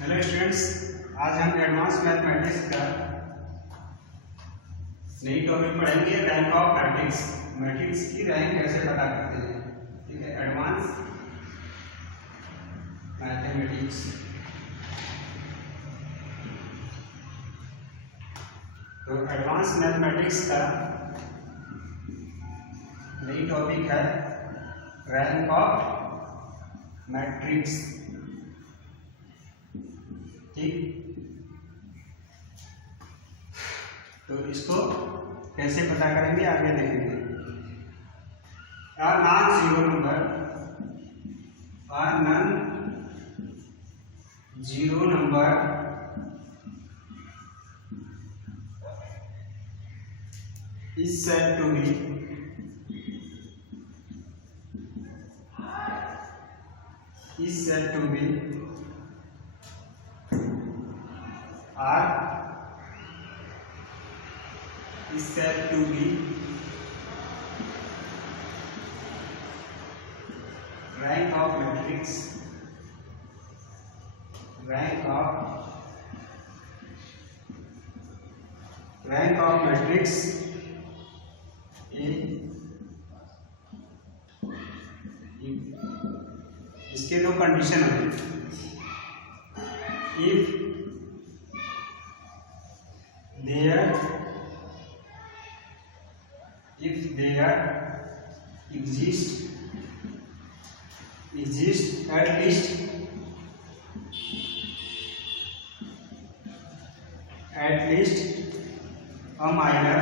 Hello students, आज हम advance mathematics का नई टॉपिक पढ़ेंगे। Rank of matrix. मैट्रिक्स की रैंक कैसे पता करते हैं। ठीक है, एडवांस मैथमेटिक्स। तो एडवांस मैथमेटिक्स का नई टॉपिक है रैंक ऑफ मैट्रिक्स। ठीक, तो इसको कैसे पता करेंगे आगे देखेंगे। Non zero number is said to be rank of matrix इसके दो कंडीशन होते हैं। If there exist at least a minor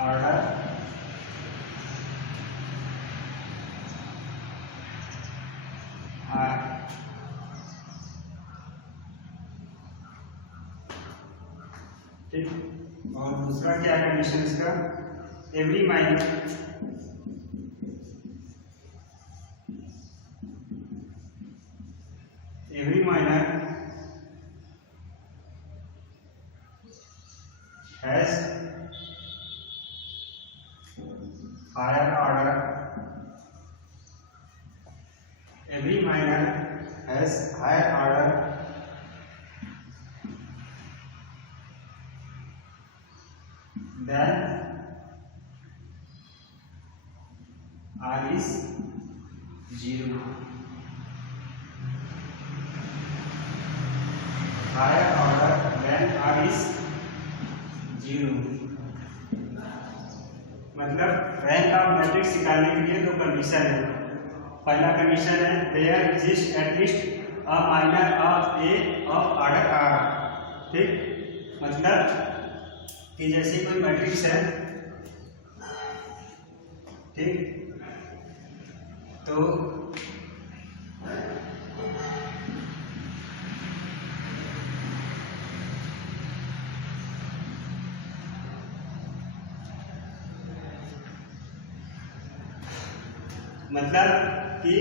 order ठीक। और दूसरा क्या कंडीशन इसका, every minor has higher order than R is 0. Higher order than R is 0। मतलब रैंक ऑफ मैट्रिक्स निकालने के लिए दो कंडीशन है। पहला कंडीशन है there exist at least a minor of A of order R. ठीक, मतलब कि जैसे कोई मैट्रिक्स है, ठीक, तो मतलब कि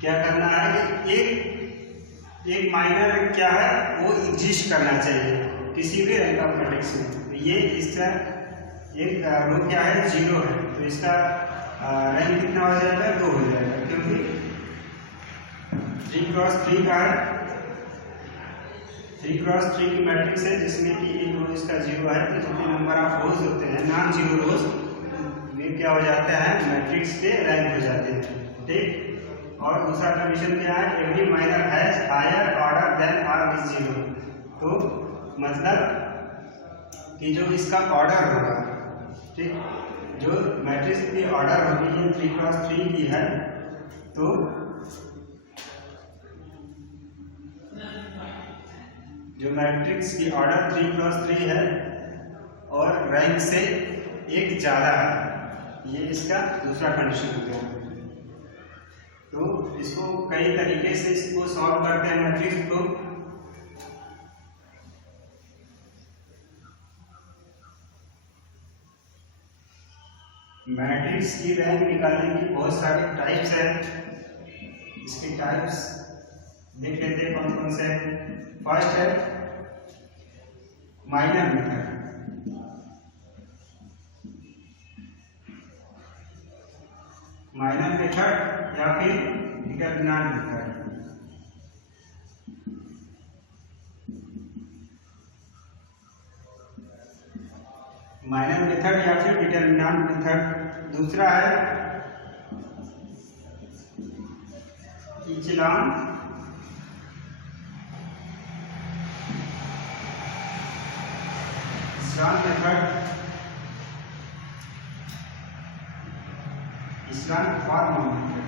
क्या करना है कि एक माइनर क्या है वो एग्जिस्ट करना चाहिए किसी भी रैंक ऑफ मैट्रिक्स में। तो ये इसका एक रो क्या है, 0 है, तो इसका रैंक कितना हो जाएगा, 2 हो जाएगा, क्योंकि 3 क्रॉस 3 का है, 3 क्रॉस 3 की मैट्रिक्स है जिसमें कि एक रो इसका 0 है। तो जितने नंबर ऑफ रोज होते हैं नॉन जीरो रोज वे क्या हो जाते हैं, मैट्रिक्स के रैंक हो जाते हैं। ठीक, और दूसरा कंडीशन क्या है, every minor has higher order then R is 0। तो मतलब कि जो इसका ऑर्डर होगा, ठीक, जो मैट्रिक्स की ऑर्डर होगी ये 3 क्रॉस 3 की है, तो जो मैट्रिक्स की ऑर्डर 3 क्रॉस 3 है और रैंक से एक ज़्यादा है, ये इसका दूसरा कंडीशन हो गया। तो इसको कई तरीके से इसको सॉल्व करते हैं मैट्रिक्स को। मैट्रिक्स की रैंक निकालने की बहुत सारे टाइप्स हैं। इसकी टाइप्स देख लेते हैं कौन कौन से। फर्स्ट है माइनर मेथड। माइनर मेथड या फिर डिटरमिनेंट मेथड। माइनर मेथड या फिर डिटरमिनेंट मेथड। दूसरा है echelon method, echelon form method.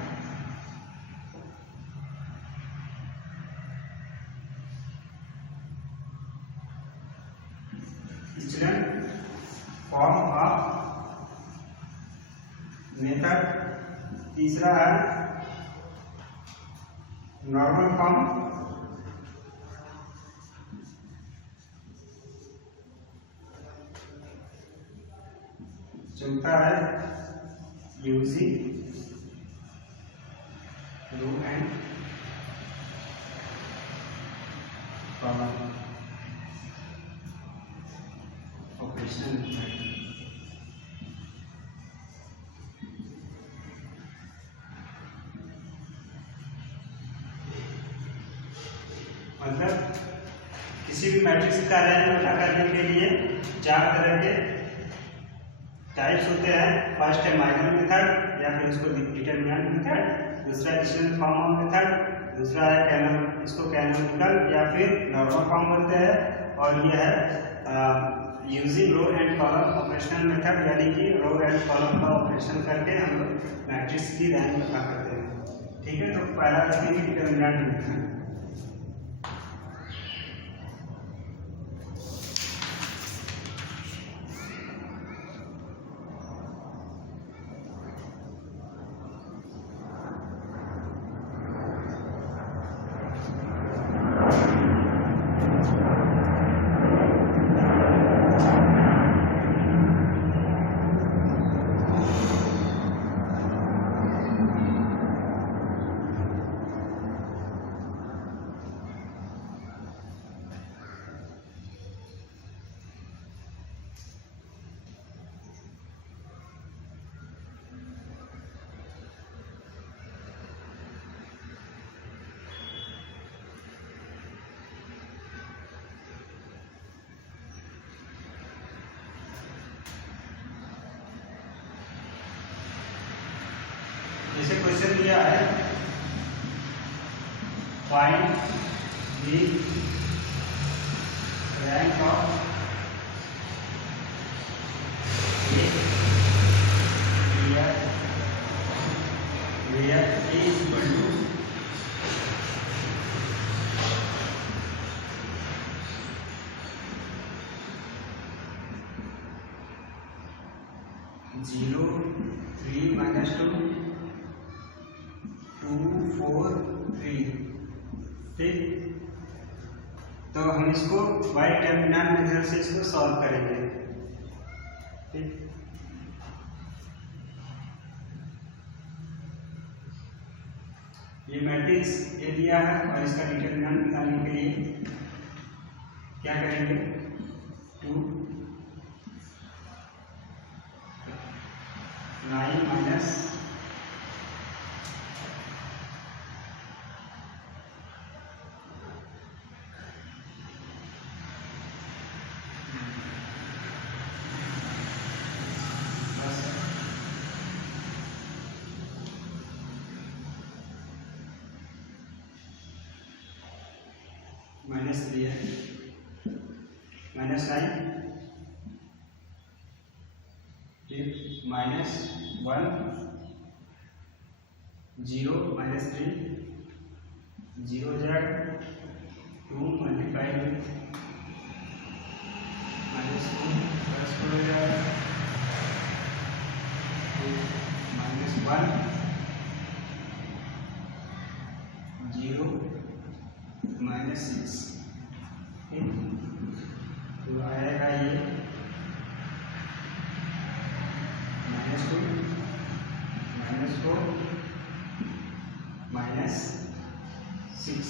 Echelon form of method. तीसरा है नॉर्मल फॉर्म। चौथा है using row and column operational method. मतलब किसी भी मैट्रिक्स का रैंक पता करने के लिए चार तरह के टाइप्स होते हैं। फर्स्ट है माइनर मेथड या फिर उसको डिटरमिनेंट मेथड। दूसरा इचेलॉन फॉर्म मेथड। दूसरा है कैनोनिकल, इसको कैनोनिकल या फिर नॉर्मल फॉर्म बोलते हैं। और ये है using row and column operational method, यानी कि रो एंड कॉलम का ऑपरेशन करके हम लोग मैट्रिक्स की रैंक पता करते हैं। ठीक है, तो पहला करते हैं डिटरमिनेंट मेथड। जैसे क्वेश्चन दिया है find the rank of where A is equal to zero 3 minus 2 2 4 3। ठीक, तो हम इसको बाय डिटरमिनेंट मेथड से इसको सॉल्व करेंगे। ठीक, ये मैट्रिक्स ये दिया है और इसका डिटरमिनेंट निकालने के लिए क्या करेंगे, 2 9 minus माइनस 3 है, minus 9 minus 1 0 minus 3 0 2 multiply with minus 2 plus 4 minus 1 0 minus 6। ठीक, तो आएगा ये माइनस 2 माइनस 4 माइनस 6।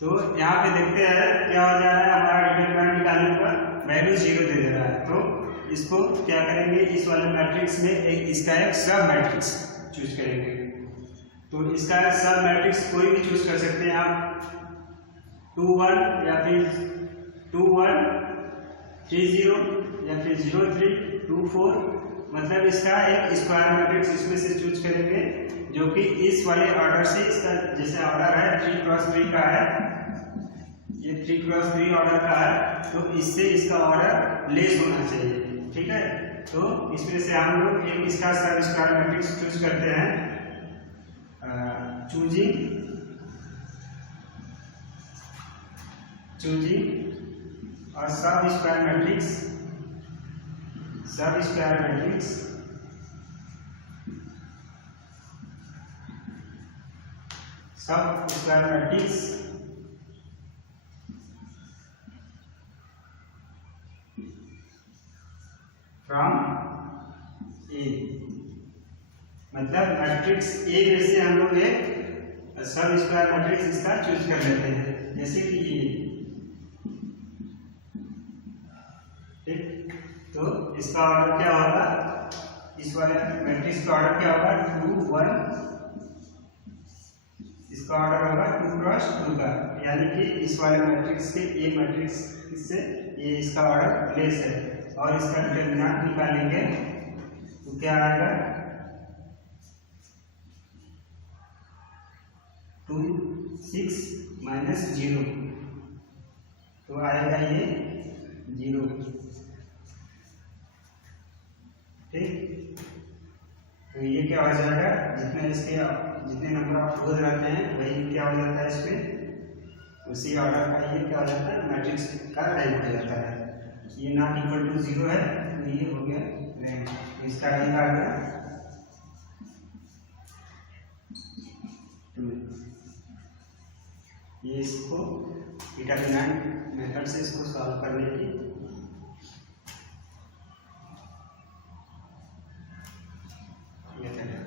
तो यहाँ पे देखते हैं क्या हो जा रहा है, हमारा डिटरमिनेंट निकालने पर वैल्यू 0 दे दे रहा है। तो इसको क्या करेंगे, इस वाले मैट्रिक्स में इसका एक सब मैट्रिक्स चूज करेंगे। तो इसका सब मैट्रिक्स कोई भी चूज कर सकते हैं आप, 2 1 या फिर 2 1 3 0 या फिर 0 3 2 4, मतलब इसका एक स्क्वायर मैट्रिक्स इसमें से चूज करेंगे जो कि इस वाले ऑर्डर से, इसका जैसे ऑर्डर है 3x3 का है, ये 3x3 ऑर्डर का है, तो इससे इसका ऑर्डर लेस होना चाहिए। ठीक है, तो इसमें से हम लोग एक इसका सब स्क्वायर मैट्रिक्स चूज करते हैं, चूजिंग और सब स्क्वायर मैट्रिक्स, सब स्क्वायर मैट्रिक्स फ्रॉम ए, मतलब मैट्रिक्स ए में से हम लोग एक सब स्क्वायर मैट्रिक्स इसका चूज कर लेते हैं, जैसे कि ये। ठीक, तो इसका ऑर्डर क्या होगा, इस वाले मैट्रिक्स का ऑर्डर क्या होगा, 2 1, इसका ऑर्डर होगा 2x2 का, यानी कि इस वाले मैट्रिक्स के ए मैट्रिक्स से ये इसका ऑर्डर लेस है। और इसका डिटरमिनेंट निकालेंगे तो क्या आएगा, 2 6 -0, तो आएगा ये 0। ठीक, तो ये क्या हो जाएगा, जितने नंबर ऑफ रोज रहते हैं वही क्या हो जाता है इसमें, उसी ऑर्डर का ये क्या हो जाता है, मैट्रिक्स का रैंक हो जाता है। ये नॉट इक्वल टू 0 है, तो ये हो गया रैंक, इसका रैंक आ गया 2। ये इसको डिटरमिनेंट मेथड से इसको सॉल्व करने की मेथड है।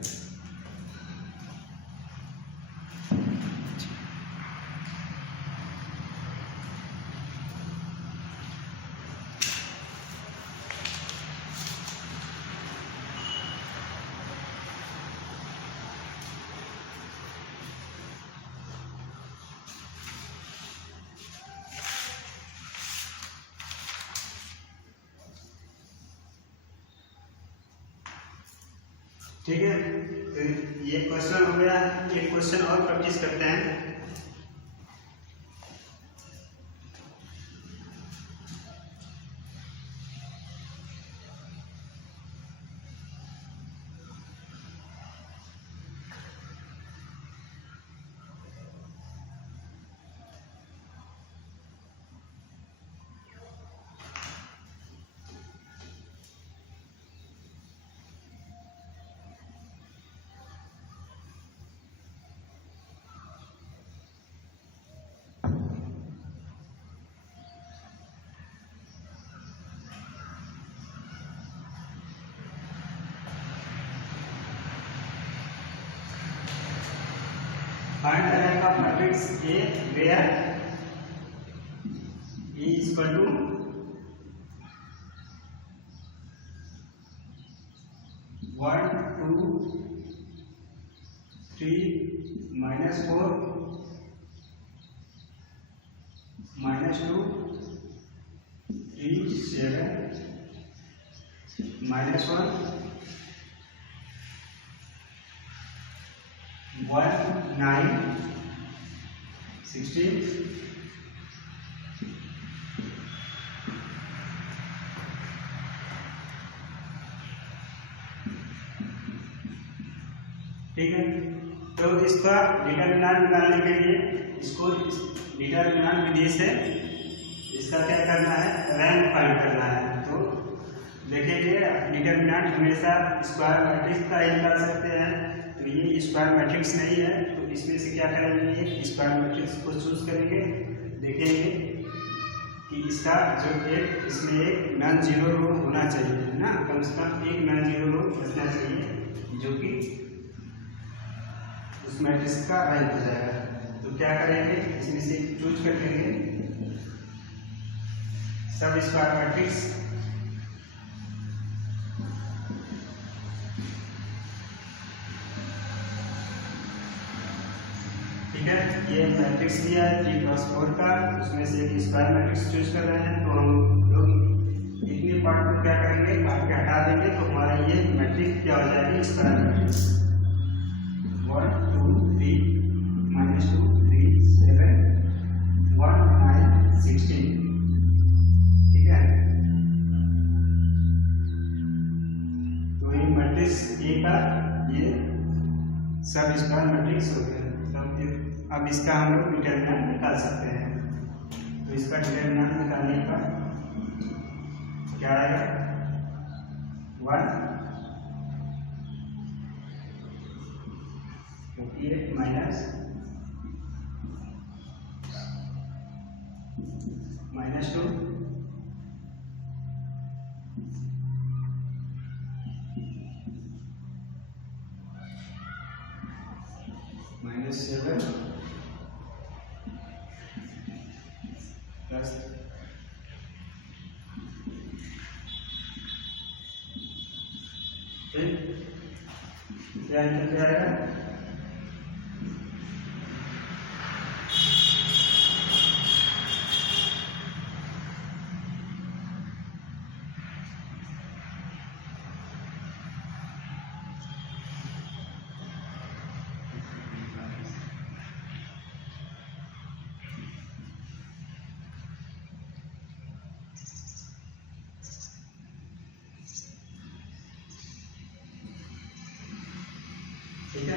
ठीक है, तो ये क्वेश्चन हो गया। एक क्वेश्चन और प्रैक्टिस करते हैं। Find the rank of matrix A where E is equal to 1 2 3 -4 -2 3 7 -1 1 9 16 ठीक है। तो इसका डिटरमिनेंट निकालने के लिए इसको डिटरमिनेंट विधि से इसका क्या करना है, रैंक फाइंड करना है। तो देखेंगे डिटरमिनेंट हमेशा स्क्वायर मैट्रिक्स का ही निकाल सकते हैं। तो ये स्क्वायर मैट्रिक्स नहीं है, तो इसमें से क्या करेंगे, स्क्वायर मैट्रिक्स को चूज करेंगे। देखेंगे कि इसका जो एक इसमें एक नॉन जीरो रो होना चाहिए, है ना, कम से कम एक नॉन जीरो रो बचना चाहिए जो कि उस मैट्रिक्स का रैंक हो जाएगा। तो क्या करेंगे, इसमें से चूज कर लेंगे सब स्क्वायर मैट्रिक्स। ठीक है, ये मैट्रिक्स दिया है 3×4 का, उसमें से एक स्क्वायर मैट्रिक्स चूज कर रहे हैं। तो हम लोग इतने पार्ट को क्या करेंगे, काट के हटा देंगे, तो हमारा ये मैट्रिक्स क्या हो जाएगी, स्क्वायर मैट्रिक्स। 1 2 3 -2 3 7 1 9 16। ठीक है, तो ये मैट्रिक्स ए का ये सब स्क्वायर मैट्रिक्स हो गया। अब इसका हम लोग डिटरमिनेंट निकाल सकते हैं। तो इसका डिटरमिनेंट निकालने का क्या आएगा, 1 58 माइनस -2 -7 प्लस क्या निकल के आएगा, ठीक है।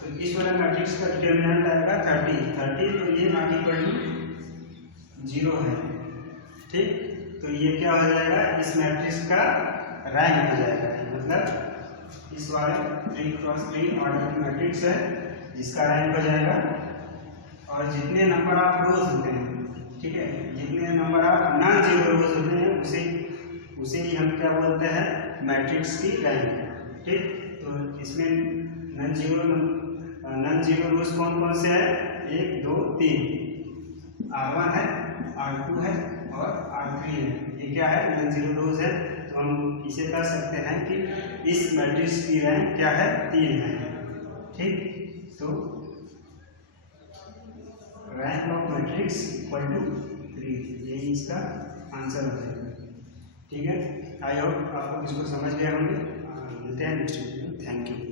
तो इस वाला मैट्रिक्स का डिटरमिनेंट आएगा 30, तो ये नॉट इक्वल टू 0 है। ठीक, तो ये क्या हो जाएगा, इस मैट्रिक्स का रैंक हो जाएगा। मतलब इस वाले 3×3 ऑर्डर की मैट्रिक्स है जिसका रैंक हो जाएगा। और जितने नंबर ऑफ रोज होते हैं, ठीक है, जितने नंबर ऑफ नॉन जीरो रोज होते हैं उसे ही हम क्या बोलते हैं, मैट्रिक्स की रैंक। ठीक, तो इसमें नॉन जीरो रोज कौन कौन से है, 1 2 3, R1 है, R2 है और R3 है। ये क्या है, नॉन जीरो रोज है। तो हम इसे कह सकते हैं कि इस मैट्रिक्स की रैंक क्या है, 3 है। ठीक, तो rank of matrix equal to 3, यही इसका आंसर हो जाएगा। ठीक है, आई होप आपको इसको समझ गया होंगे। मिलते हैं नेक्स्ट वीडियो में। Thank you.